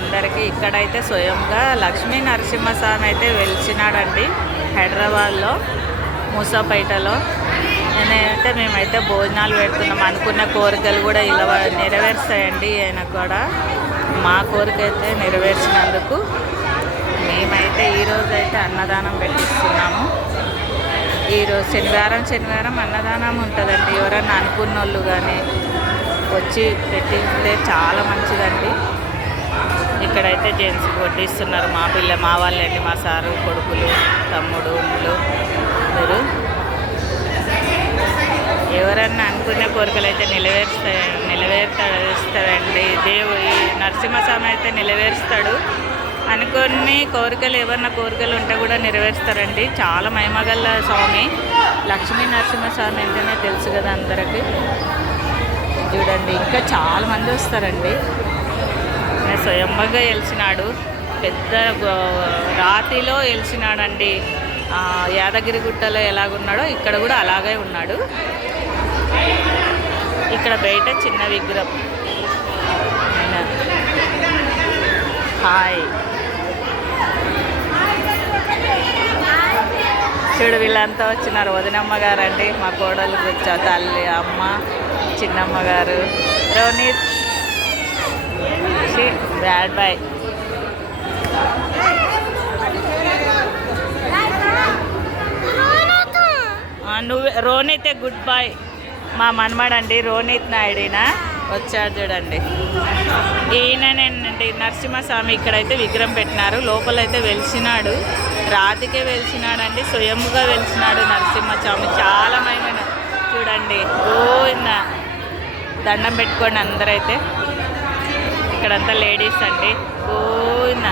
అందరికీ. ఇక్కడైతే స్వయంగా లక్ష్మీ నరసింహస్వామి అయితే వెలిచినాడండి హైదరాబాద్లో మూసాపేటలో. నేనైతే మేమైతే భోజనాలు పెడుతున్నాం. అనుకున్న కోరికలు కూడా ఇలా నెరవేరుస్తాయండి. ఆయన కూడా మా కోరిక అయితే నెరవేర్చినందుకు మేమైతే ఈరోజు అయితే అన్నదానం పెట్టిస్తున్నాము. ఈరోజు శనివారం అన్నదానం ఉంటుందండి. ఎవరన్నా అనుకున్న వాళ్ళు కానీ వచ్చి పెట్టిస్తే చాలా మంచిదండి. ఇక్కడైతే జెంట్స్ వడ్డిస్తున్నారు. మా వాళ్ళండి, మా సారు కొడుకులు, తమ్ముడు, మీరు ఎవరన్నా అనుకునే కోరికలు అయితే నెరవేరుస్తాడండి. ఈ నరసింహస్వామి అయితే నెరవేరుస్తాడు. అనుకుని కోరికలు ఎవరన్నా కోరికలు ఉంటే కూడా నెరవేరుస్తారండి. చాలా మహిమగల స్వామి లక్ష్మీ నరసింహస్వామి అంటేనే తెలుసు కదా అందరికీ. చూడండి ఇంకా చాలామంది వస్తారండి. స్వయంగా వెలిసినాడు. పెద్ద రాతిలో వెలిసినాడండి. యాదగిరి గుట్టలో ఎలాగున్నాడో ఇక్కడ కూడా అలాగే ఉన్నాడు. ఇక్కడ బయట చిన్న విగ్రహం. హాయ్ చూడు, వీళ్ళంతా వచ్చినారు. వదినమ్మ గారు అండి, మా కోడలు కూర్చో, తల్లి, అమ్మ, చిన్నమ్మ గారు, రోనిత్, బ్యాడ్ బాయ్. నువ్వు రోనితే గుడ్ బాయ్. మా మనమడండి రోనిత్ నాయుడిన వచ్చాడు చూడండి. ఈయననేనండి నరసింహస్వామి. ఇక్కడైతే విగ్రహం పెట్టినారు. లోపలైతే వెలిసినాడు. రాతికే వెలిసినాడండి. స్వయంగా వెలిసినాడు నరసింహస్వామి. చాలా మహిమైన చూడండి. గోవింద దండం పెట్టుకోండి అందరైతే. ఇక్కడంతా లేడీస్ అండి. గోవింద.